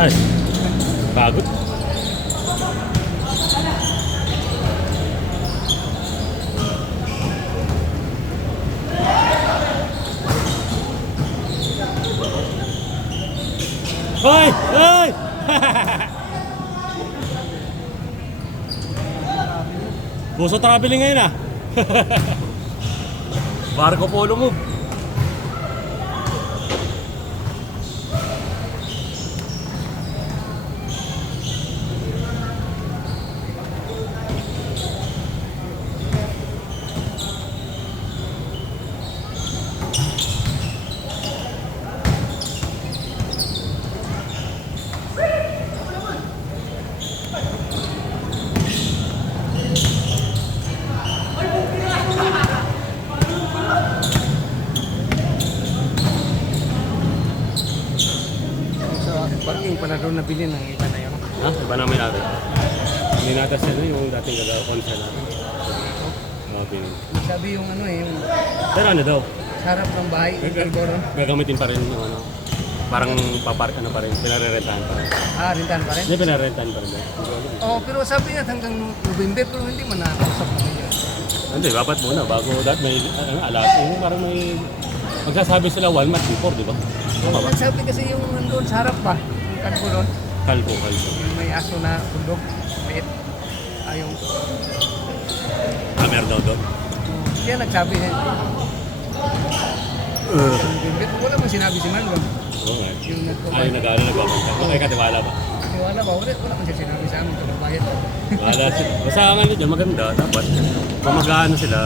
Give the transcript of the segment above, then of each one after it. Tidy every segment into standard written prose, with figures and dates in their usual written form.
Ay, pagod. Hoy! Hoy! Puso traveling ngayon ah. Barko Polo move. Parking pala doon nabili ng iba na yun. Ha? Iba namin natin. Hindi natin sila yung dating gagawin natin. Okay. Sabi yung ano eh, yung Pero ano daw? sarap ng bahay, yung Kalboro. Gagamitin pa rin yung ano. Parang papark ano pa rin. Pinarerentahan pa rin. Ah, rintahan pa rin? Hindi pinarerentahan pa rin. Oo, pero sabi niya hanggang November, pero hindi man nakausap naman yun. Hindi, dapat muna. Bago dahil may alas. Yung parang may... Magsasabi sila 1 month before, di ba? Tama ba? Nagsabi kasi yung nandun sa harap pa, yung Kalboro, Kalbo. yung may aso na bundok, pet. Yung Amer daw doon. Kaya nagsabi niya. November, wala man sinabi si Manlon. Oo nga. Yung Ay, nag-aaral, nagbabanta. Okay, katiwala ba? wala ba? Wala man siya sinabi sa amin, kababayan. Wala sila. Basta ang ano dyan, maganda. Dapat, pamagaano sila,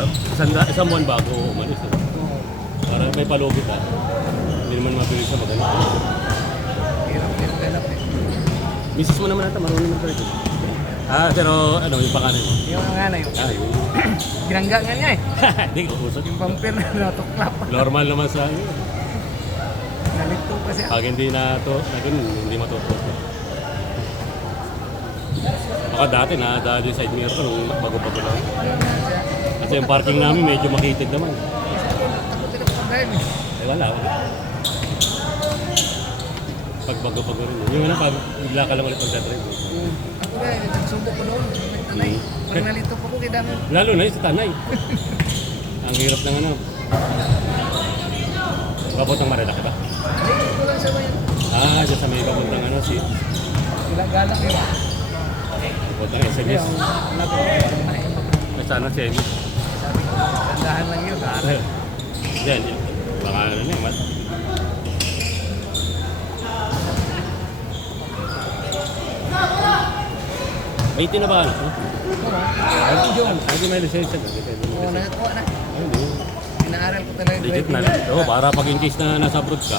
isang buwan bago umalis. Oo. Para may palugit ah. Hindi naman mabilis sa maganda. Hirap eh. Misis mo naman ata, marunong naman talaga. Ah, pero ano, yung pangalan mo? Yung nga na yun. Ah, yun. Ginangga nga niya eh. Hindi ko pusot. Yung bumper na natuklap. Normal naman sa iyo. Nalito kasi. Pag hindi na to, hindi matutos. Baka dati na dahil yung side mirror ko nung bago-bago lang. Kasi yung parking namin medyo makitid naman. Takot sila sa drive eh. Eh wala. Pag bago-bago rin. Yung ano, pag bigla ka lang ulit pagdadrive. Ako na, nagsubo ko noon. Tanay. Pag nalito pa ko, kaya dami. Lalo na yung sa tanay. Ang hirap ng ano. Papuntang Marilaki ba? Hindi ko lang sa mga yun. Ah, dyan sa may papuntang ano, si Sila galak yun. papuntang Kaya SMS. ang anak ko, ay, May sana si Amy. sabi ko, tandahan lang yun. Yan, baka ano na yung May na ba anak mo? Hindi may lisensya ba? Oo, nakakuha na. Hindi. Inaaral ko talaga. Legit na. Oo, para pag in case na nasa abroad ka,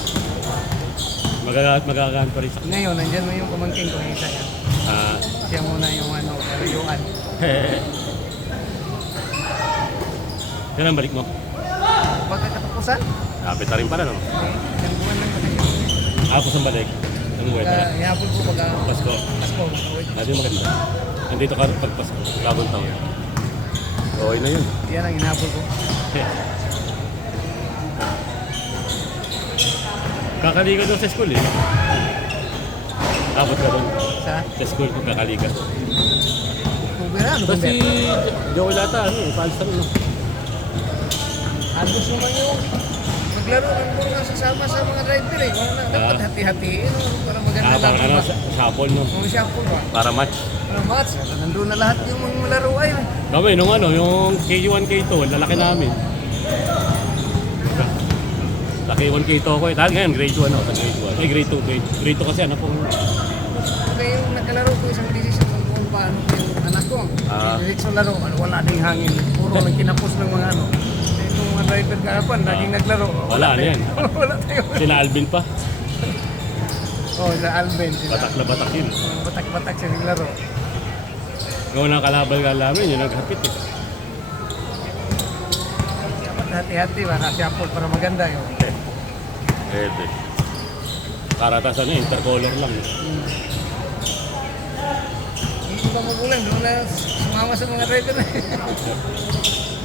magagahan pa rin sa... Ngayon, nandyan mo yung pamangking ko, yung isa yan. Ah, Siya muna yung ano, karayuan. kailan balik mo? Pagkakatapusan, Kapit na rin pala, no? isang buwan lang kasi. Tapos ang balik. Ang buhay pala. Ihapon ko pagka Pasko. Pasko. Natin maganda. Nandito ka pag bagong taon. Okay na yun. Yan ang hinapon ko. Kakaliga doon sa school eh. Abot ka doon. Sa Sa school ko kakaliga. October na, So si November. Joel ata, ano, paalis na rin, no? Agos naman yung maglaro ng mga sasama sa mga driver eh. Wala na, dapat hati-hatiin para maganda Ah, lang. parang ano, shuffle, no? Kung siya po ba? Para match. Ano match? Nandun na lahat yung mga malaro ay. Kami, nung ano, yung K1, K2, lalaki namin. Laki 1 K2 ako eh. Dahil ngayon, grade 2 ano, sa grade 1. Eh, grade 2, grade 2 kasi ano pong... Kaya yung nakalaro ko isang decision kung paano yung anak ko. Ah. Diretso laro, wala ding hangin. Puro nagkinapos ng mga ano. Yung mga driver kahapon, naging naglaro. Wala na yan. Wala tayo. Sila Alvin pa. Oh, sa Alben. Sila. Batak na batak yun. Batak-batak siya naglaro. Ngayon ang kalabal ka namin, yun naghapit eh. Dapat hati-hati ba? Nasi-apple para maganda yun. Pwede. Karatasan eh, intercolor lang. Hindi pa magulang, doon na sumama sa mga driver.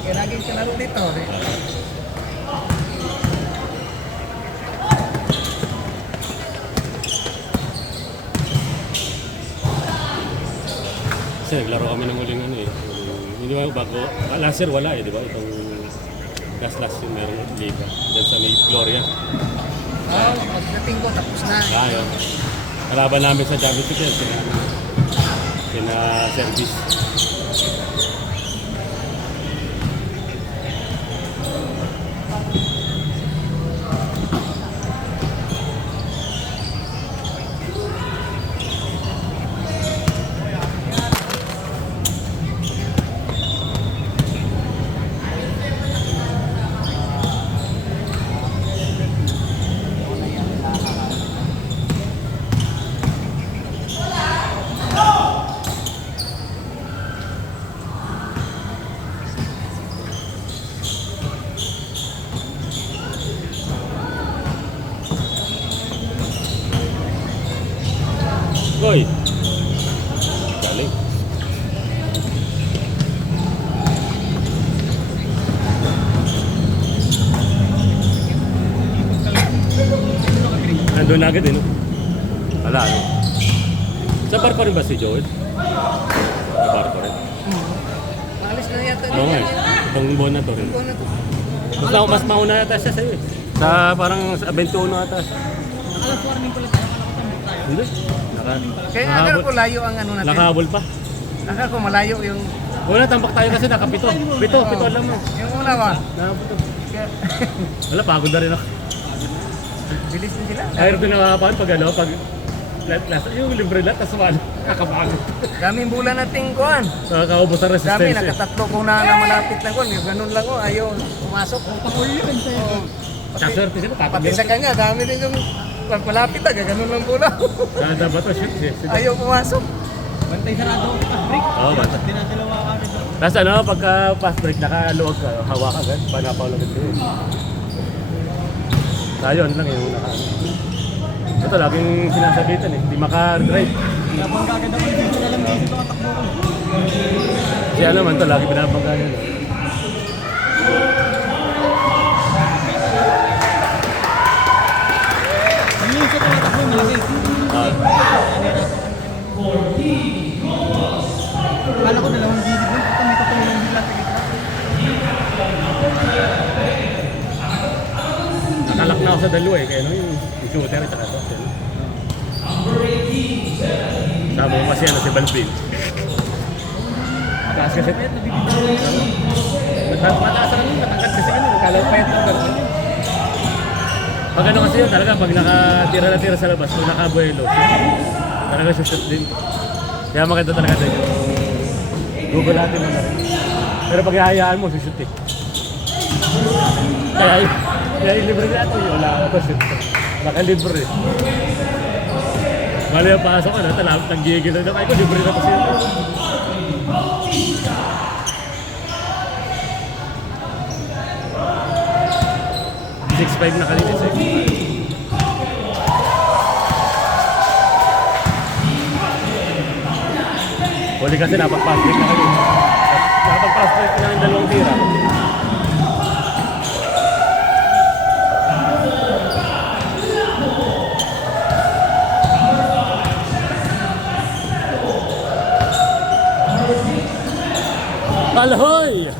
Kaya laging kalaro dito. Kasi naglaro kami ng huling ano eh. Hindi ba bago, last year wala eh, di ba? Itong last year meron liga. Diyan sa may Gloria. Pagdating ko, tapos na. Ayun. Kalaban namin sa championship yan. Sina service. Goy! Galing. Nandun na agad eh, no? Wala, no? Sa barko rin ba si Joel? Sa barko rin. Alis na yata. Oo nga eh. Itong buwan na to rin. Ikaw na to. Mas mauna yata siya sa'yo eh. Sa parang sa 21 ata siya. Alas warning pala tayo, Hindi. Kaya akala ko layo ang ano natin. Nakahabol pa. Akala ko malayo yung... Wala, tambak tayo kasi nakapito. Pito alam mo. Yung una ba? Nakapito. Kaya- Wala, pagod na rin ako. Bilis din sila. Ayaw din nakakapahan pag ano, pag last, yung libre lang, tapos wala, kakapagod. Daming bulan nating kuhan. Nakakaubos ang Dami, resistensya. nakatatlo ko na malapit lang kuhan. Yung ganun lang ko, ayaw pumasok. Pakulo yun sa'yo. Oo. Kaswerte sila, Pati tatagyan. sa kanya, dami din yung malapit na, ganun lang pula. Kada ba to, shoot eh. Ayaw pumasok. Bantay sarado. Break. Oo, bata. Dinadalawa ka rin. Tapos ano, pagka fast break, nakaluwag ka, hawak agad, panapaw lang ito. Tayo, ano lang yung naka... Ito, laging sinasabitan eh, hindi maka-drive. Kapag kagad ako, dito na lang dito ang takbo ko. Si ano man to, lagi pinapangga yan. Yung isa talaga takbo, malaki. Kala ko dalawang gilid lang, ito may tutulong nila sa gitna. Nakalak na ako sa dalawa eh, kaya no, yung shooter at saka to. Ano. Sama mo kasi ano si Balvin. Mataas kasi. Mataas ang matangkad kasi ano, kalapayat ng gano'n. Pag ano kasi yun talaga, pag nakatira na tira sa labas, kung nakabuelo, talaga shoot din. Kaya maganda talaga din yung Google natin mo na rin. Pero pag hahayaan mo, shoot eh. Kaya yung libre natin, wala ako shoot. Nakalibre eh. Mali ang pasok ka na, talapit ng gigil na naman ko, libre na kasi yun. 6'5 na kalinis eh. Huli kasi napag-pass break na kayo. Napag-pass break na ng dalawang tira. Alhoy!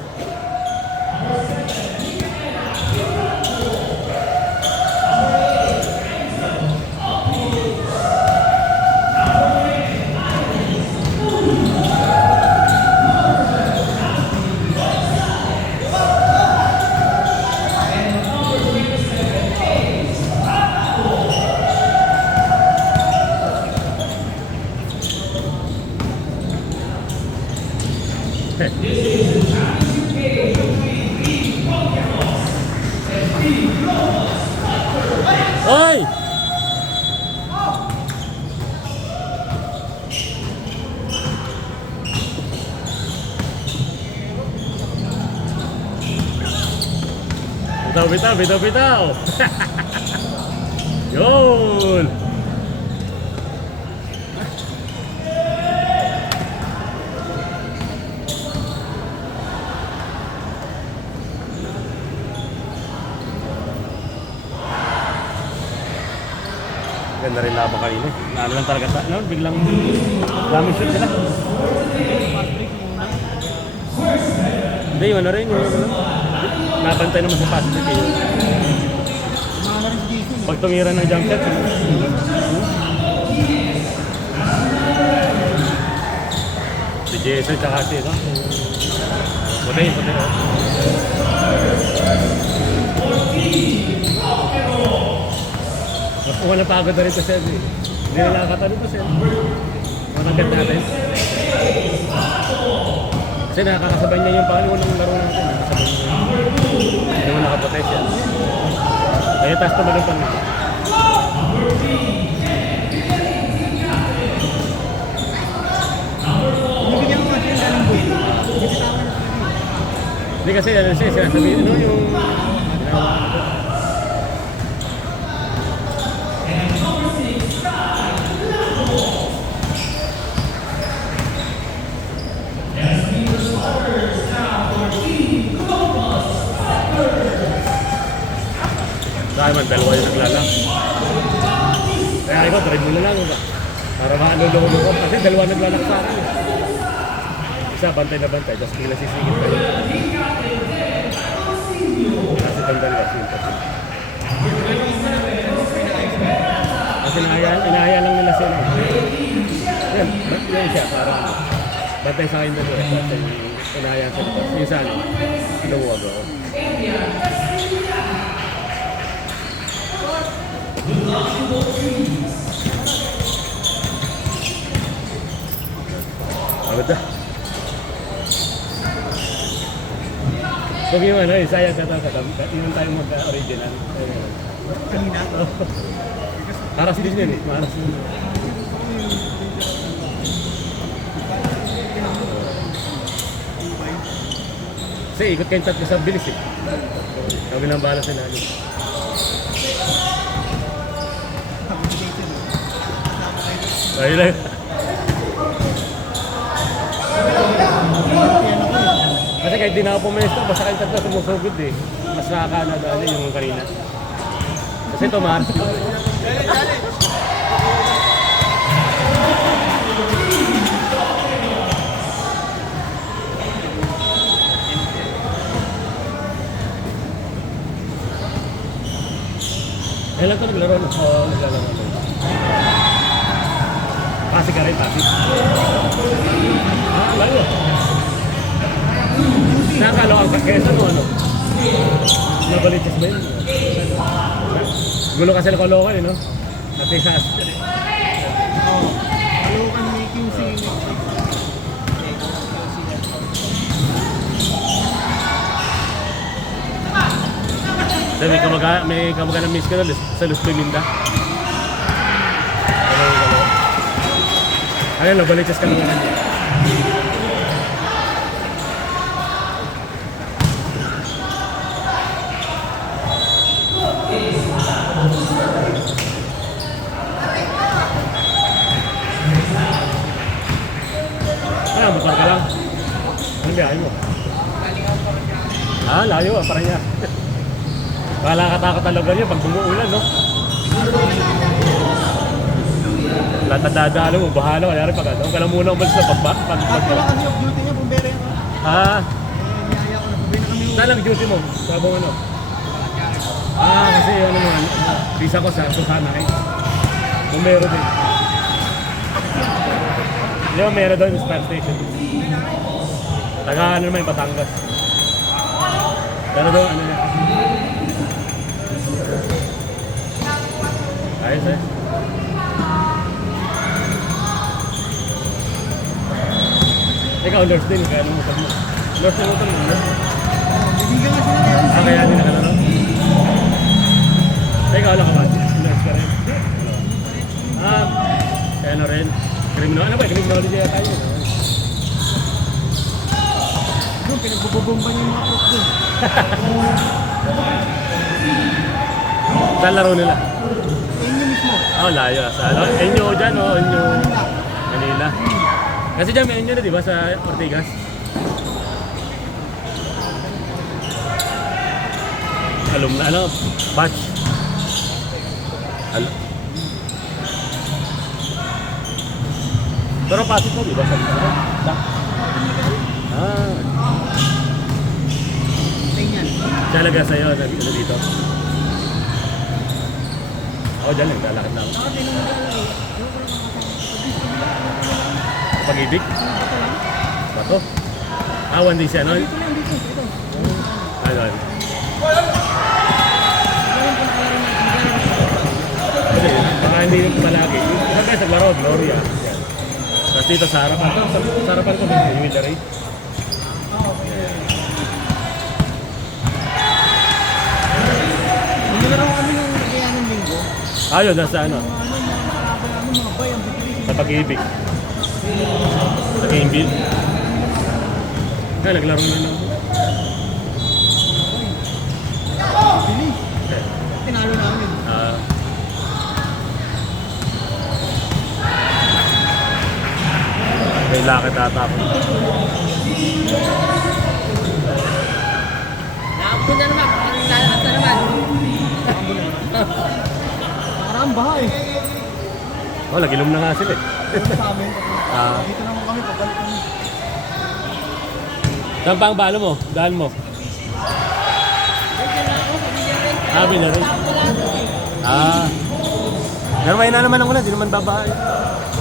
Hoy! Bitaw! Yun! Ganda rin laban kanina. Naano lang talaga, biglang daming shoot sila. Hindi, yun na rin. Nabantay naman sa positive yun. Sumama rin si Jason. Pag tumira ng jump set, si Jason tsaka si, no? Puti. Mas wala pagod na rin to, Seb. Hindi na nakakatalo to, Seb. Managat natin. Kasi nakakasabay niya yung pangalawang laro natin. Nakasabay niya. Hindi mo nakapotes yan. Kaya taas tumalong pa nito. Bibigyan ko kasi yung galing buhay. Bibitawa na talaga. Hindi kasi ano siya, sinasabi, ano yung ginawa ko. Dahil man, dalawa yung naglalak. Kaya ikaw, try mo na lang. Para makalulungo ko. Kasi dalawa naglalak sa akin. Isa, bantay na bantay. Tapos bigla sisigit pa yun. Kasi tandal ka, simple. Kasi inahaya lang nila sila. Yan, yan siya. Para bantay sa akin dalawa. Bantay inahaya sa dito. Yung sa ano, inuwag ako. Agad na. Huwag yung ano, sayang sa tayo. Iwan tayo mag-original. Kanina. Maras din yun eh. Maras din yun. Kasi ikot kayong tatlo sa bilis eh. Kami lang bahala sa namin. Ayun lang. Kasi kahit di na ako pumesto, basta kayong tatlo sumusugod eh. Mas nakaka-nadali yung kanina. Kasi ito, Mars. Kailan ito naglaro na? Oo, naglalaro na. Pasig ka rin, pasig. Ah, lalo. Nakakalaw ang kakesa mo, ano? Nabalitis ba yun? Gulo kasi nakaloka eh, no? Natisas. Oo. Kalokan making scene. May kamag-anak miss ka na sa Luz Peminda. Ayun, nabalitis ka naman. Motor ka lang. Ano biyahe mo? Ah, layo ah, parang yan. Wala katakot talaga niya pag bumuulan, no? Lahat na dadalo mo, bahala. Kaya rin pag ano, ka lang muna umalis na Tapos wala kasi yung duty niya, bumbero yan. Ah, Niyaya ko na, bumbay na kami. saan ang duty mo? Sabong ano? Ah, kasi ano mo, visa ko sa Susana eh. Bumero din. Hindi mo meron doon sa fire station. Taga ano naman yung Batangas. Pero doon ano na. Ayos eh. Ikaw, nurse din. Kaya ano mo mo. Nurse na motor mo. Bibigyan nga sila ngayon. Ah, kaya din nakalaro. Ikaw lang ka ba? Nurse ka rin. Ah, kaya ano rin. Criminal, ano ba? Criminology yata yun. Doon, pinagbubomba niya yung mga prop doon. Saan laro nila? Inyo mismo. Oh, layo. Sa ano? Enyo dyan, oh. Enyo. Manila. Kasi dyan may Enyo na, di ba? Sa Ortigas. Alumna, ano? Batch. Pero pasok mo, di ba? Ah, Tingnan. talaga sa'yo, ano dito? Ako dyan lang, lalakit na ako. Saka tinanong Pag-ibig? Bato? Ah, one day siya, no? dito lang, dito. Ito. Ano? Meron po nakalaro ng Kasi, baka hindi yung palagi. Isa kayo sa laro, Gloria. Yan. Tapos dito sa harapan. Sa harapan ko, yung military. Nilaro kami ng kaya ng linggo. Ayun, nasa ano? Mga kalaban namin, mga bay, ang bibilis. Sa pag-ibig. Sa game build. Kaya naglaro na lang. Bilis. Tinalo namin. Ah. May lakad tatapon. Nakapun na naman. Lalakas na naman. Parang bahay. Oh, nag-ilom na nga sila eh. Sa amin. Ah. Dito naman kami, pabalik kami. Saan pa ang balo mo? Daan mo? Ah, binarin. Ah. Narmay na naman ang ulan, di naman babahay.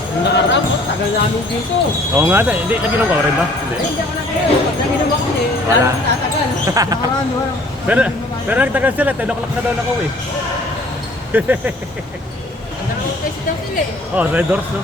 Yung nakarap, tagal namin dito. Oo nga, hindi. Nag-ilom ka rin ba? Hindi. Hindi ako nag-inom. Pag nag-inom ako eh, Wala. lalo tatagal. Nakaraan, di ba? Pero nagtagal sila, 10 o'clock na daw nakauwi. Ang dalawa kasi daw sila eh. Oh, Red Doors, no?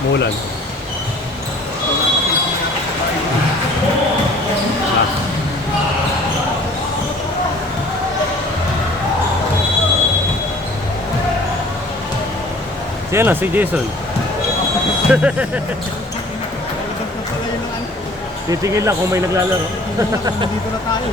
Mulan. Ah. Si ano, si Jason. Titingin lang kung may naglalaro. Dito na tayo.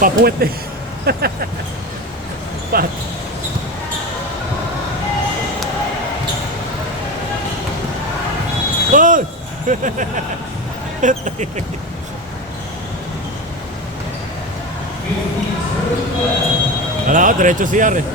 Papuwet eh. Pat. Hoy! Wala ko, diretso CR eh.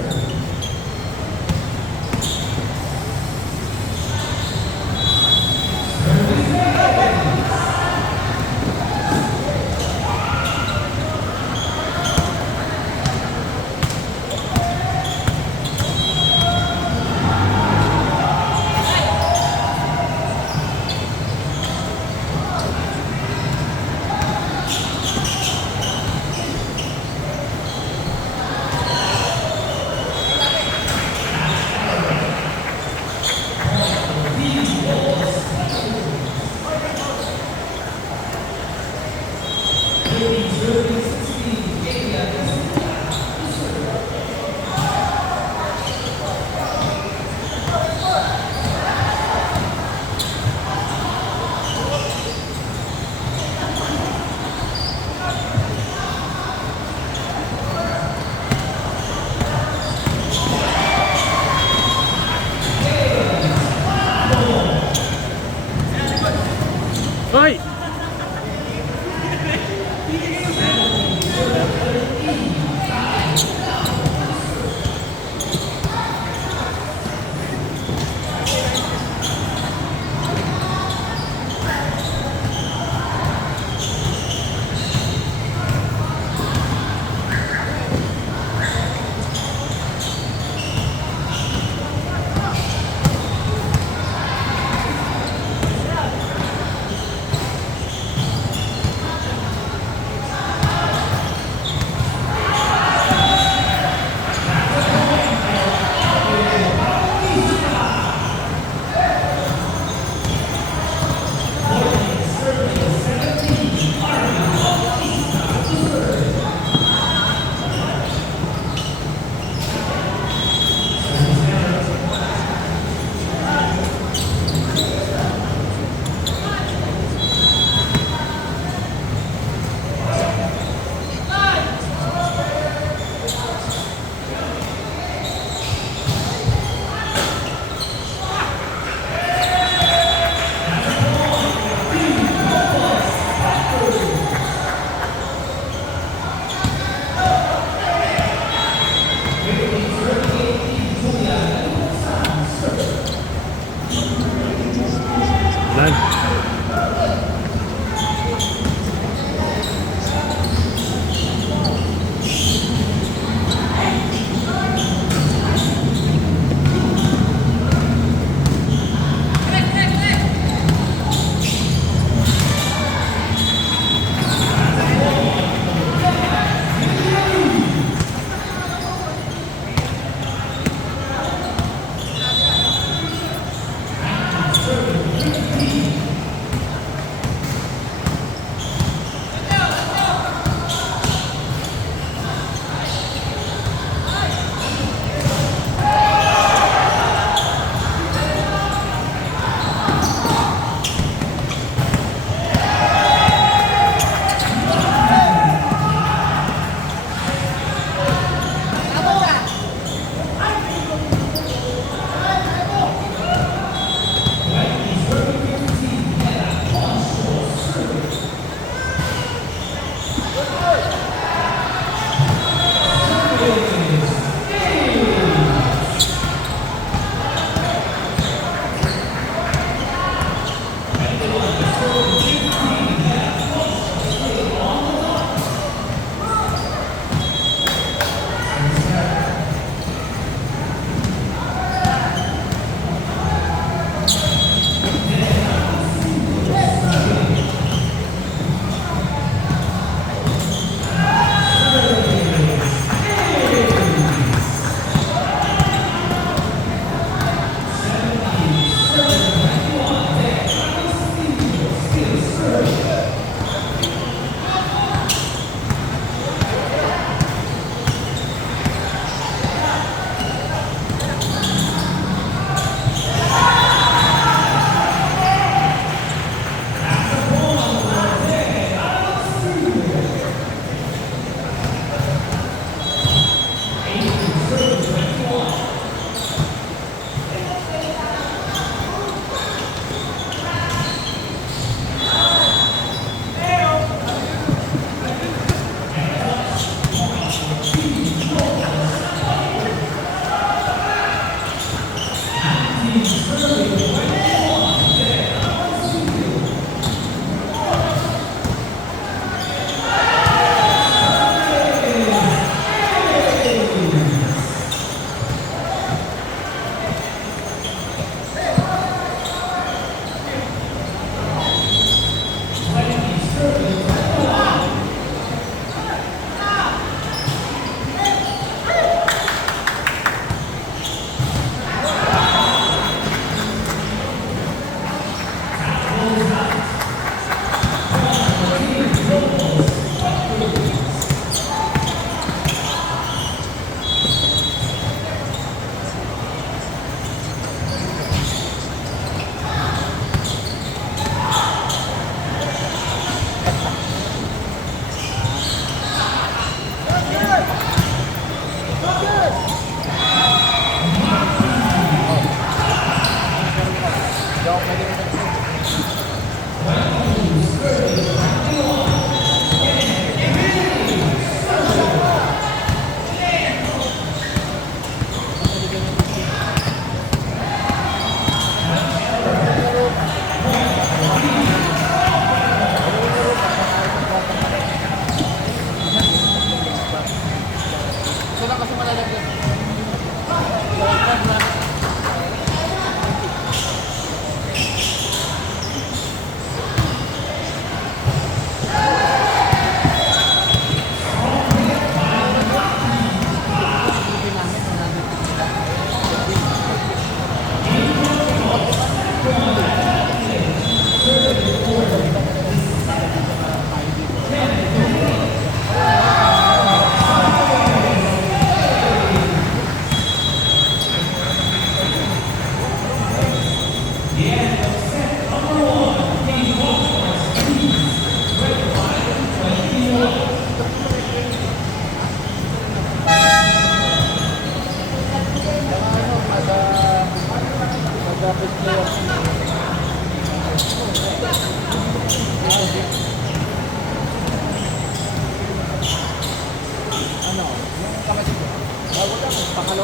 Hoy!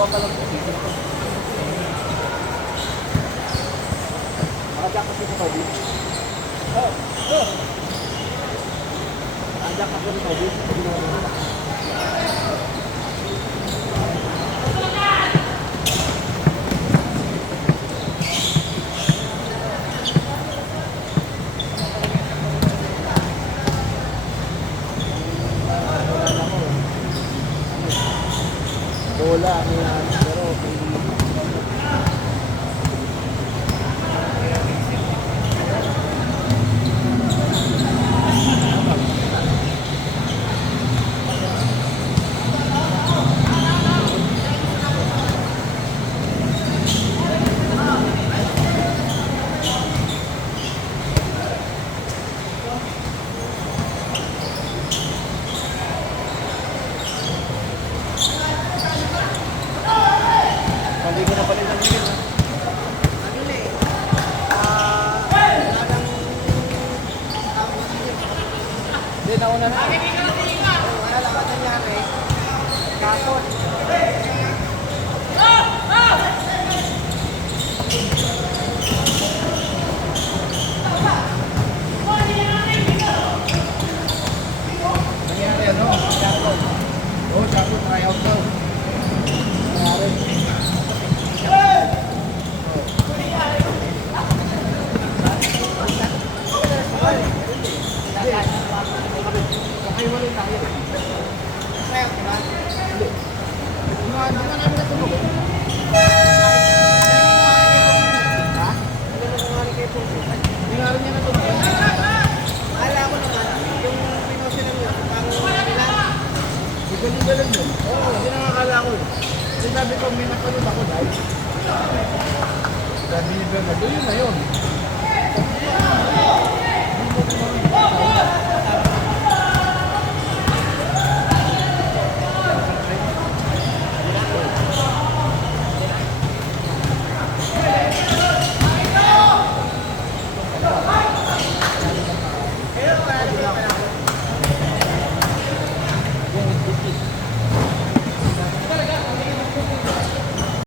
pa lang po. Nakajack kasi ko din. Nakajack kasi ko din. Bola,